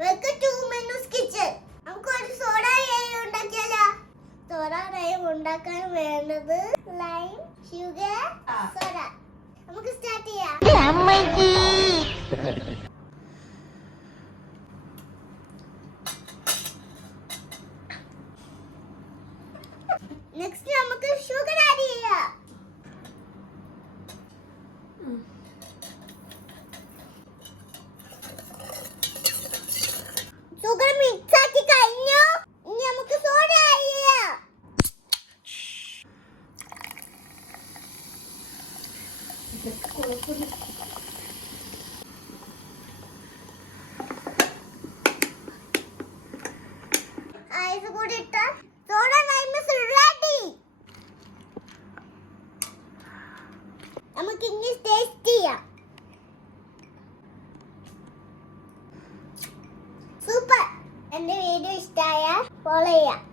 Welcome to menus kitchen. നമുക്ക് ഒരു soda റൈ ഉണ്ടാക്കിയാലോ? സോഡ റൈ ഉണ്ടാക്കാൻ വേണ്ടത് ലൈം, ഷുഗർ, സോഡ. നമുക്ക് സ്റ്റാർട്ട് ചെയ്യാം. നെക്സ്റ്റ് നമുക്ക് ഷുഗർ ആഡ് ചെയ്യാം. ഷുഗർ മിക്സ് ആക്കി കഴിഞ്ഞു. ഇനി നമുക്ക് സോഡ ആഡ് ചെയ്യാം. ഐസ് കൂടി ഇട്ടാൽ സോഡ ലൈം ഈസ് റെഡി. നമുക്ക് ഇനി ടേസ്റ്റ് ചെയ്യാം. സൂപ്പർ. എന്റെ വീഡിയോ ഇഷ്ടമായാൽ ഫോളോ ചെയ്യാം.